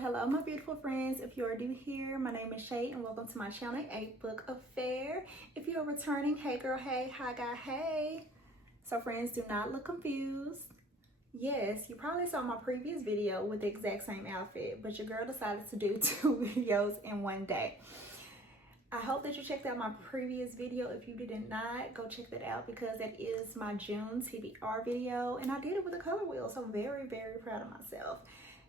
Hello, my beautiful friends. If you are new here, my name is Shay and welcome to my channel, A Book Affair. If you are returning, hey girl, hey, hi guy, hey. So friends, do not look confused. Yes, you probably saw my previous video with the exact same outfit, but your girl decided to do 2 videos in one day. I hope that you checked out my previous video. If you did not, go check that out because that is my June TBR video and I did it with a color wheel, so very, very proud of myself.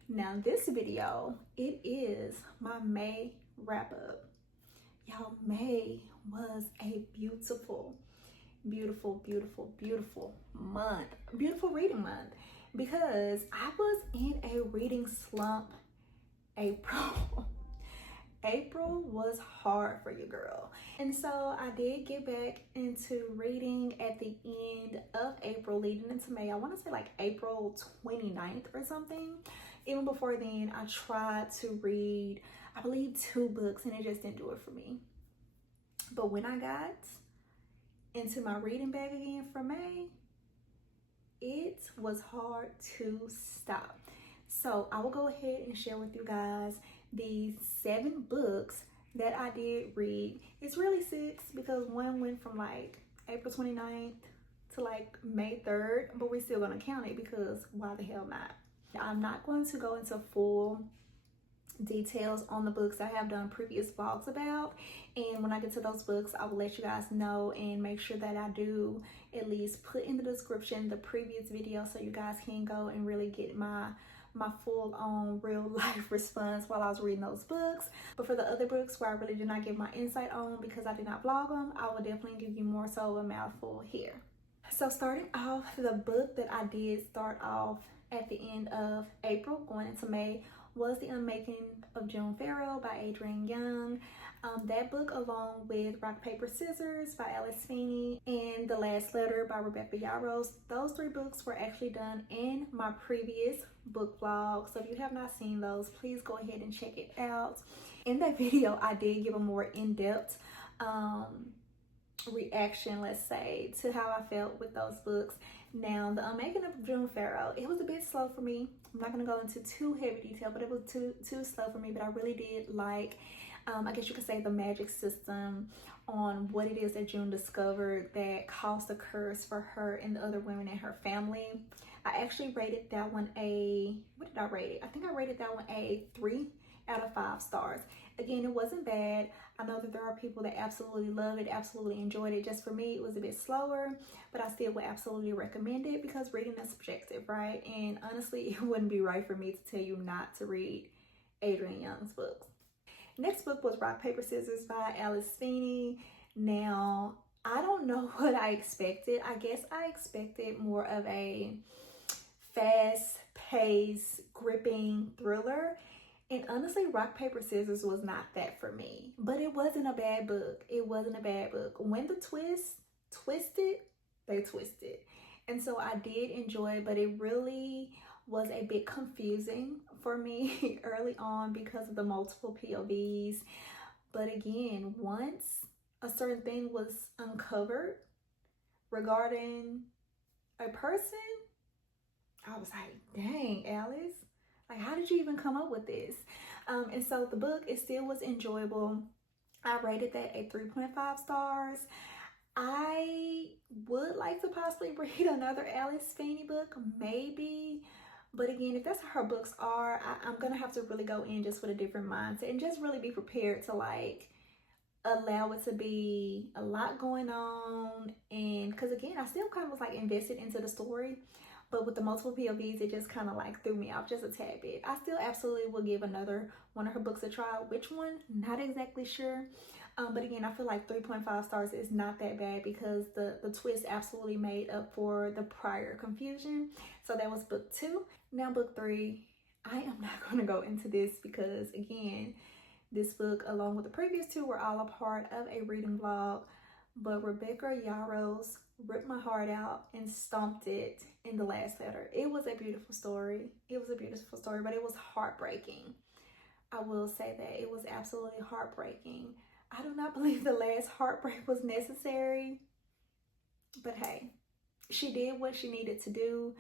Now this video, it is my May wrap up. Y'all, May was a beautiful, beautiful, beautiful, beautiful month. Beautiful reading month because I was in a reading slump April. April was hard for you, girl. And so I did get back into reading at the end of April leading into May. I want to say like April 29th or something. Even before then, I tried to read, I believe 2 books and it just didn't do it for me. But when I got into my reading bag again for May, it was hard to stop. So I will go ahead and share with you guys these 7 books that I did read. It's really 6 because one went from like April 29th to like May 3rd, but we're still gonna count it because why the hell not? I'm not going to go into full details on the books I have done previous vlogs about, and when I get to those books I will let you guys know and make sure that I do at least put in the description the previous video so you guys can go and really get my full-on real life response while I was reading those books. But for the other books where I really did not give my insight on because I did not vlog them, I will definitely give you more so a mouthful here. So starting off, the book that I did start off at the end of April going into May was The Unmaking of June Farrell by Adrienne Young. That book, along with Rock, Paper, Scissors by Alice Feeney and The Last Letter by Rebecca Yarros, those 3 books were actually done in my previous book vlog. So if you have not seen those, please go ahead and check it out. In that video, I did give a more in-depth reaction, let's say, to how I felt with those books. Now, The Unmaking of June Farrell, it was a bit slow for me. I'm not going to go into too heavy detail, but it was too slow for me. But I really did like, I guess you could say, the magic system on what it is that June discovered that caused the curse for her and the other women in her family. I actually rated that one a, what did I rate it? I think I rated that one a 3 out of 5 stars. Again, it wasn't bad. I know that there are people that absolutely love it, absolutely enjoyed it. Just for me, it was a bit slower, but I still would absolutely recommend it because reading is subjective, right? And honestly, it wouldn't be right for me to tell you not to read Adrienne Young's books. Next book was Rock, Paper, Scissors by Alice Feeney. Now, I don't know what I expected. I guess I expected more of a fast-paced, gripping thriller. And honestly, Rock, Paper, Scissors was not that for me. But it wasn't a bad book. It wasn't a bad book. When the twist twisted, they twisted. And so I did enjoy it, but it really was a bit confusing for me early on because of the multiple POVs. But again, once a certain thing was uncovered regarding a person, I was like, dang, Alice. Like, how did you even come up with this? And so the book, it still was enjoyable. I rated that a 3.5 stars. I would like to possibly read another Alice Feeney book, maybe. But again, if that's how her books are, I'm going to have to really go in just with a different mindset and just really be prepared to like allow it to be a lot going on. And because again, I still kind of was like invested into the story. But with the multiple POVs, it just kind of like threw me off just a tad bit. I still absolutely will give another one of her books a try. Which one? Not exactly sure. But again, I feel like 3.5 stars is not that bad because the twist absolutely made up for the prior confusion. So that was book 2. Now book 3, I am not going to go into this because again, this book along with the previous 2 were all a part of a reading vlog. But Rebecca Yarros ripped my heart out and stomped it in The Last Letter. It was a beautiful story. It was a beautiful story, but it was heartbreaking. I will say that it was absolutely heartbreaking. I do not believe the last heartbreak was necessary, but hey, she did what she needed to do,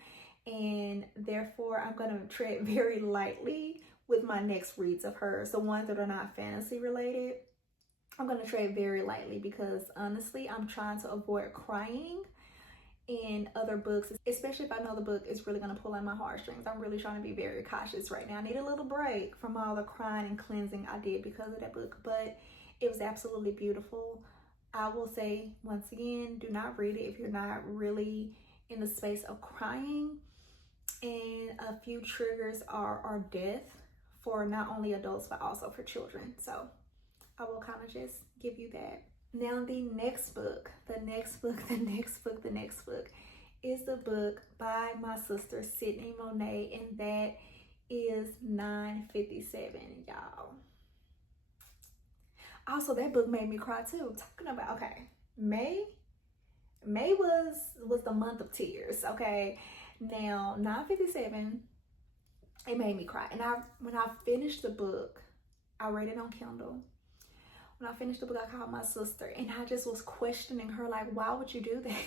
and therefore I'm going to tread very lightly with my next reads of hers, the ones that are not fantasy related, I'm going to tread very lightly because honestly, I'm trying to avoid crying in other books, especially if I know the book is really going to pull on my heartstrings. I'm really trying to be very cautious right now. I need a little break from all the crying and cleansing I did because of that book, but it was absolutely beautiful. I will say once again, do not read it if you're not really in the space of crying. And a few triggers are death for not only adults but also for children. So I will kind of just give you that. Now the next book is the book by my sister Sydney Monet, and that is 957, y'all. Also, that book made me cry too. Talking about, okay, May was the month of tears. Okay, now 957, it made me cry. And when I finished the book, I read it on Kindle. When I finished the book, I called my sister and I just was questioning her, like, why would you do that?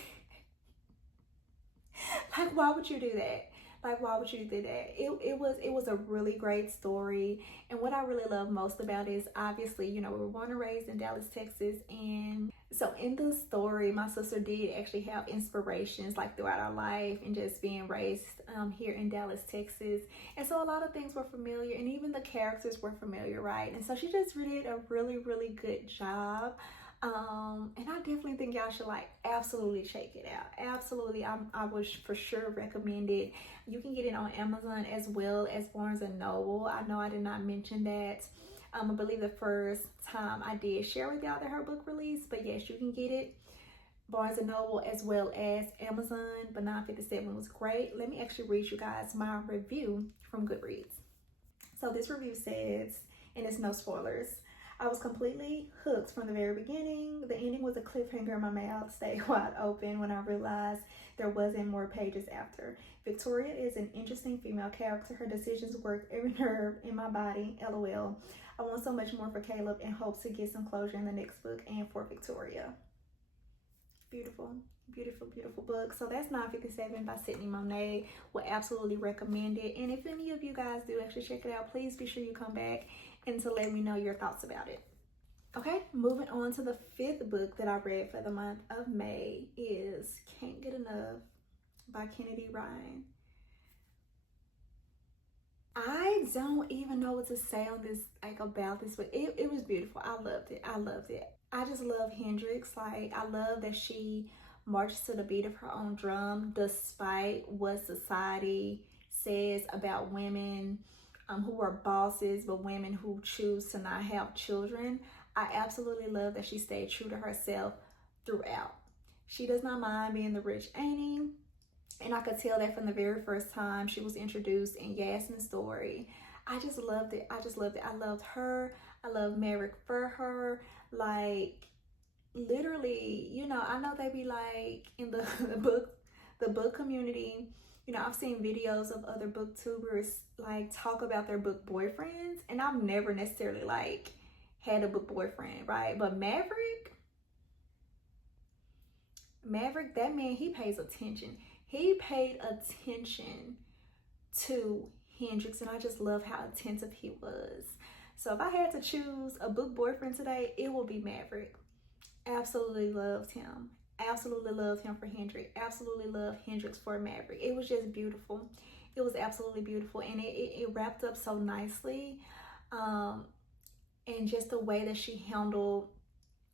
Like, why would you do that? Like, why would you do that? It was a really great story. And what I really love most about it is, obviously, you know, we were born and raised in Dallas, Texas. And so in the story, my sister did actually have inspirations like throughout our life and just being raised here in Dallas, Texas. And so a lot of things were familiar, and even the characters were familiar, right? And so she just did a really, really good job. And I definitely think y'all should like absolutely check it out. Absolutely, I would for sure recommend it. You can get it on Amazon as well as Barnes and Noble. I know I did not mention that. I believe the first time I did share with y'all that her book released, but yes, you can get it Barnes and Noble as well as Amazon. But 957 was great. Let me actually read you guys my review from Goodreads. So this review says, and it's no spoilers, I was completely hooked from the very beginning. The ending was a cliffhanger. My mouth stayed wide open when I realized there wasn't more pages after. Victoria is an interesting female character. Her decisions work every nerve in my body. LOL. I want so much more for Caleb and hope to get some closure in the next book and for Victoria. Beautiful, beautiful, beautiful book. So that's 957 by Sydney Monet. Would absolutely recommend it. And if any of you guys do actually check it out, please be sure you come back and to let me know your thoughts about it. Okay, moving on to the fifth book that I read for the month of May is Can't Get Enough by Kennedy Ryan. I don't even know what to say on this, like about this, but it was beautiful. I loved it. I loved it. I just love Hendrix. Like, I love that she marches to the beat of her own drum despite what society says about women who are bosses, but women who choose to not have children. I absolutely love that she stayed true to herself throughout. She does not mind being the rich auntie. And I could tell that from the very first time she was introduced in Yasmin's story. I just loved it. I just loved it. I loved her. I love Maverick for her. Like, literally, you know, I know they be like in the book community. You know, I've seen videos of other booktubers like talk about their book boyfriends, and I've never necessarily like had a book boyfriend, right? But Maverick, that man, he pays attention. He paid attention to Hendrix, and I just love how attentive he was. So if I had to choose a book boyfriend today, it would be Maverick. Absolutely loved him. Absolutely loved him for Hendrix. Absolutely loved Hendrix for Maverick. It was just beautiful. It was absolutely beautiful, and it wrapped up so nicely. And just the way that she handled,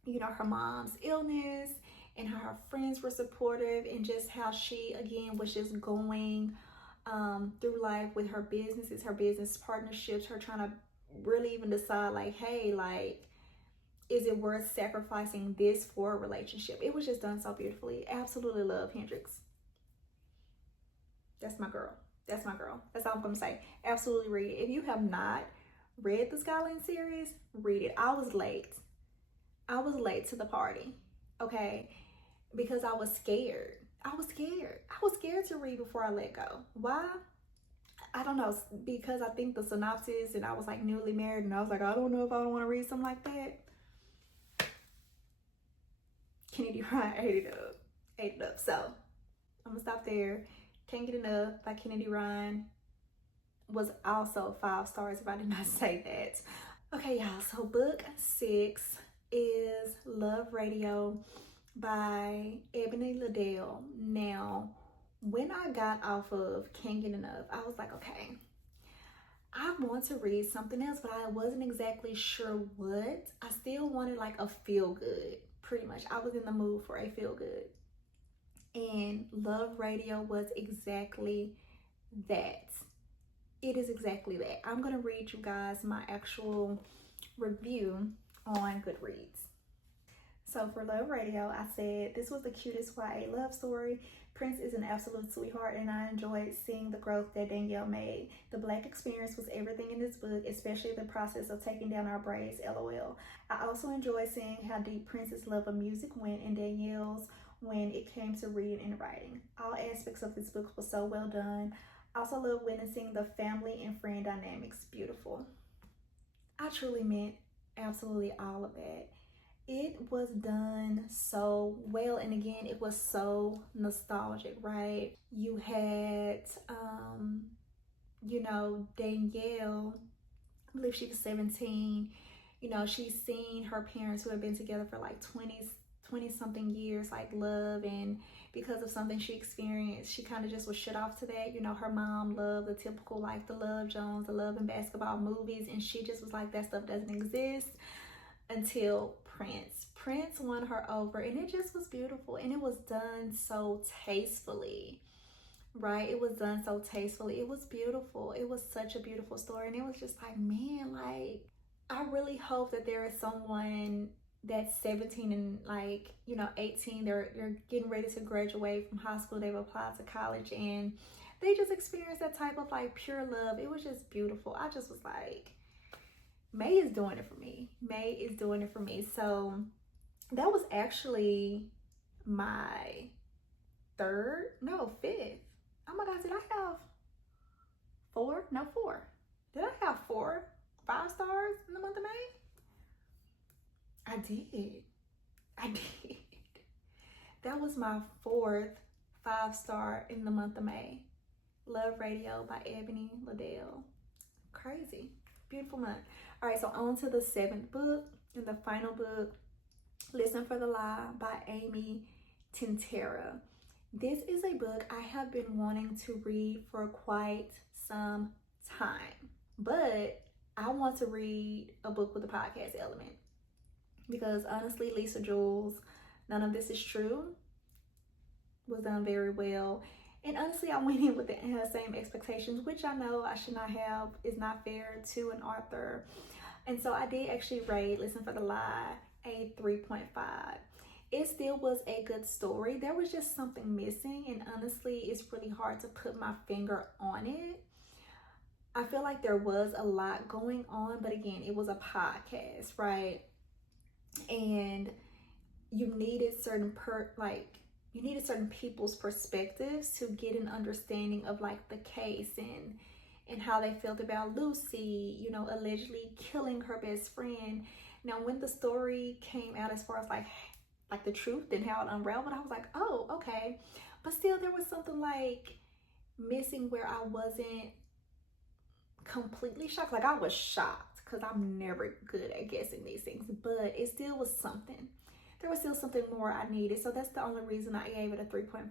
you know, her mom's illness, and how her friends were supportive, and just how she again was just going through life with her businesses, her business partnerships, her trying to really even decide like, hey, like, is it worth sacrificing this for a relationship? It was just done so beautifully. Absolutely love Hendrix. That's my girl. That's my girl. That's all I'm gonna say. Absolutely read it. If you have not read the Skyline series, read it. I was late to the party, okay, because I was scared. I was scared to read before I let go. Why? I don't know, because I think the synopsis, and I was like newly married, and I was like, I don't know if I want to read something like that. Kennedy Ryan ate it up. So I'm gonna stop there. Can't Get Enough by Kennedy Ryan. was also 5 stars if I did not say that. Okay, y'all, so book 6 is Love Radio by Ebony Liddell. Now, when I got off of Can't Get Enough, I was like, okay, I want to read something else, but I wasn't exactly sure what. I still wanted like a feel good, pretty much. I was in the mood for a feel good. And Love Radio was exactly that. It is exactly that. I'm going to read you guys my actual review on Goodreads. So for Love Radio, I said, this was the cutest YA love story. Prince is an absolute sweetheart, and I enjoyed seeing the growth that Danielle made. The Black experience was everything in this book, especially the process of taking down our braids, LOL. I also enjoyed seeing how deep Prince's love of music went and Danielle's when it came to reading and writing. All aspects of this book was so well done. I also love witnessing the family and friend dynamics. Beautiful. I truly meant absolutely all of that. It was done so well, and again, it was so nostalgic, right? You had, you know, Danielle, I believe she was 17. You know, she's seen her parents who have been together for like 20 something years, like love, and because of something she experienced, she kind of just was shut off to that. You know, her mom loved the typical, like the Love Jones, the love and basketball movies, and she just was like, that stuff doesn't exist, until Prince won her over, and it just was beautiful, and it was done so tastefully, right? It was done so tastefully. It was beautiful. It was such a beautiful story, and it was just like, man, like, I really hope that there is someone that's 17 and like, you know, 18, they're getting ready to graduate from high school, they've applied to college, and they just experienced that type of like pure love. It was just beautiful. I just was like, May is doing it for me. May is doing it for me. So that was actually my fifth. Oh my God, did I have 4? No, 4. Did I have 4 5 stars in the month of May? I did. That was my 4th 5-star in the month of May. Love Radio by Ebony Liddell. Crazy. Beautiful month. All right, so on to the 7th book and the final book, Listen for the Lie by Amy Tintera. This is a book I have been wanting to read for quite some time, but I want to read a book with a podcast element because honestly, Lisa Jules, None of This Is True, was done very well. And honestly, I went in with the same expectations, which I know I should not have, is not fair to an author. And so I did actually rate Listen for the Lie a 3.5. It still was a good story. There was just something missing, and honestly, it's really hard to put my finger on it. I feel like there was a lot going on, but again, it was a podcast, right? And you needed certain people's perspectives to get an understanding of like the case and how they felt about Lucy, you know, allegedly killing her best friend. Now, when the story came out as far as like the truth and how it unraveled, I was like, oh, okay. But still, there was something like missing where I wasn't completely shocked. Like, I was shocked because I'm never good at guessing these things, but it still was something. There was still something more I needed. So that's the only reason I gave it a 3.5.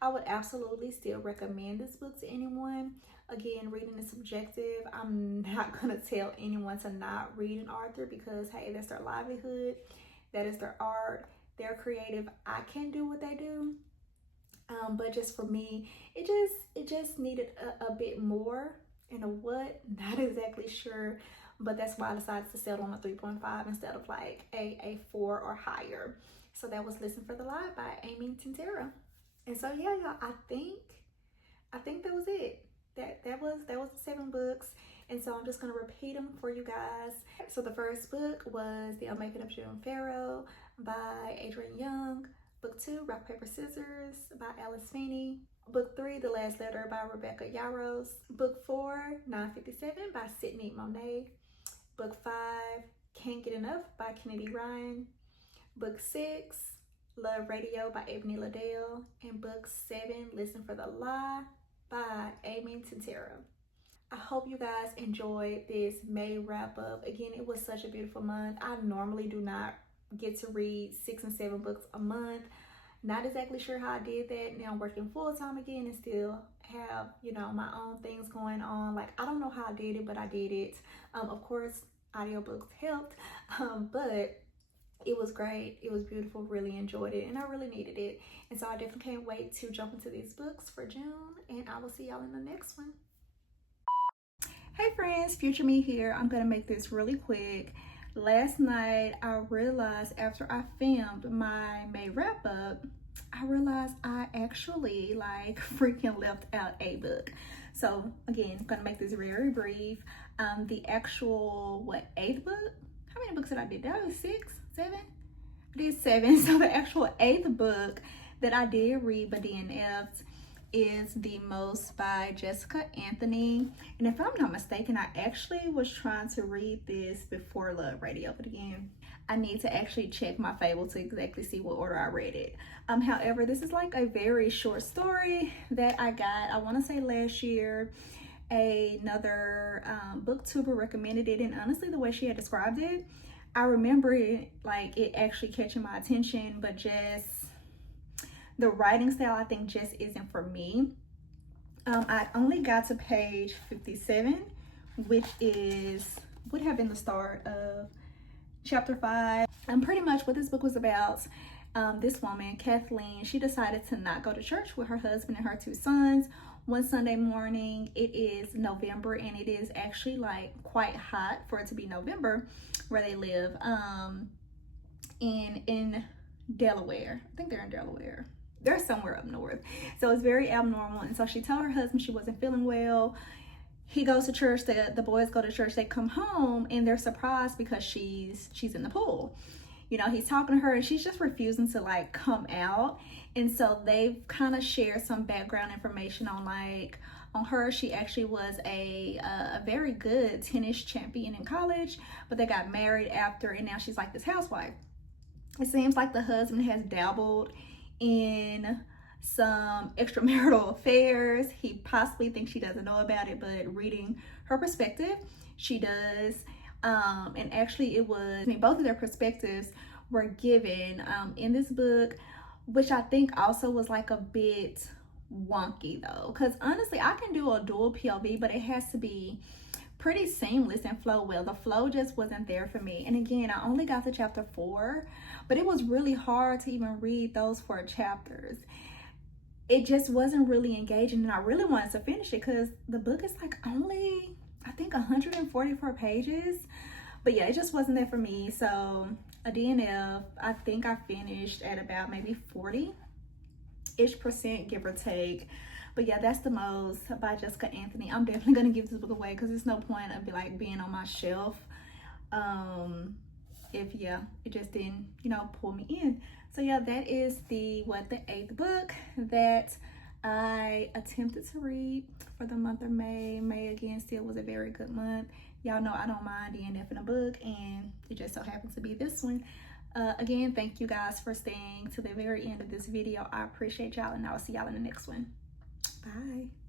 I would absolutely still recommend this book to anyone. Again, reading is subjective. I'm not going to tell anyone to not read an author because, hey, that's their livelihood. That is their art. They're creative. I can't do what they do. But just for me, it just needed a bit more. And a what? Not exactly sure. But that's why I decided to settle on a 3.5 instead of like a 4 or higher. So that was Listen for the Lie by Amy Tintera. And so yeah, y'all, I think that was it. That was the 7 books. And so I'm just gonna repeat them for you guys. So the first book was The Unmaking of June Farrow by Adrienne Young. Book 2, Rock, Paper, Scissors by Alice Feeney. Book 3, The Last Letter by Rebecca Yarros. Book 4, 957 by Sydney Monet. Book 5, Can't Get Enough by Kennedy Ryan. Book 6, Love Radio by Ebony Liddell. And Book 7, Listen for the Lie by Amy Tintera. I hope you guys enjoyed this May wrap up. Again, it was such a beautiful month. I normally do not get to read 6 and 7 books a month. Not exactly sure how I did that. Now I'm working full-time again and still have, you know, my own things going on. Like, I don't know how I did it, but I did it. Of course, audiobooks helped, but it was great. It was beautiful. Really enjoyed it, and I really needed it. And so I definitely can't wait to jump into these books for June, and I will see y'all in the next one. Hey friends, Future Me here. I'm gonna make this really quick. Last night I realized after I filmed my May wrap up, I realized I actually like freaking left out a book. So again, I'm gonna make this very brief. The actual 8th book? How many books did I do? Did I do 6, 7? I did 7. So the actual 8th book that I did read by DNF'd is The Most by Jessica Anthony. And if I'm not mistaken, I actually was trying to read this before Love Radio, but again, I need to actually check my Fable to exactly see what order I read it. However, this is like a very short story that I got, I want to say last year. Another booktuber recommended it, and honestly, the way she had described it, I remember it like it actually catching my attention, but just the writing style I think just isn't for me. I only got to page 57, which would have been the start of chapter 5. Pretty much what this book was about, this woman, Kathleen, she decided to not go to church with her husband and her 2 sons one Sunday morning. It is November, and it is actually like quite hot for it to be November where they live, in Delaware. I think they're in Delaware. They're somewhere up north. So it's very abnormal. And so she told her husband she wasn't feeling well. He goes to church, the boys go to church, they come home, and they're surprised because she's in the pool. You know, he's talking to her and she's just refusing to like come out. And so they've kind of shared some background information on her. She actually was a very good tennis champion in college, but they got married after, and now she's like this housewife. It seems like the husband has dabbled in some extramarital affairs. He possibly thinks she doesn't know about it, but reading her perspective, she does. And actually both of their perspectives were given in this book, which I think also was like a bit wonky though, because honestly I can do a dual POV, but it has to be pretty seamless and flow well. The flow just wasn't there for me. And again, I only got to chapter 4, but it was really hard to even read those 4 chapters. It just wasn't really engaging, and I really wanted to finish it because the book is like only, I think, 144 pages. But yeah, it just wasn't there for me. So a DNF, I think I finished at about maybe 40-ish%, give or take. But yeah, that's The Most by Jessica Anthony. I'm definitely gonna give this book away because there's no point of like being on my shelf if it just didn't, you know, pull me in. So yeah, that is the 8th book that I attempted to read for the month of May. May again still was a very good month. Y'all know I don't mind DNF in a book, and it just so happens to be this one. Again, thank you guys for staying to the very end of this video. I appreciate y'all, and I'll see y'all in the next one. Bye.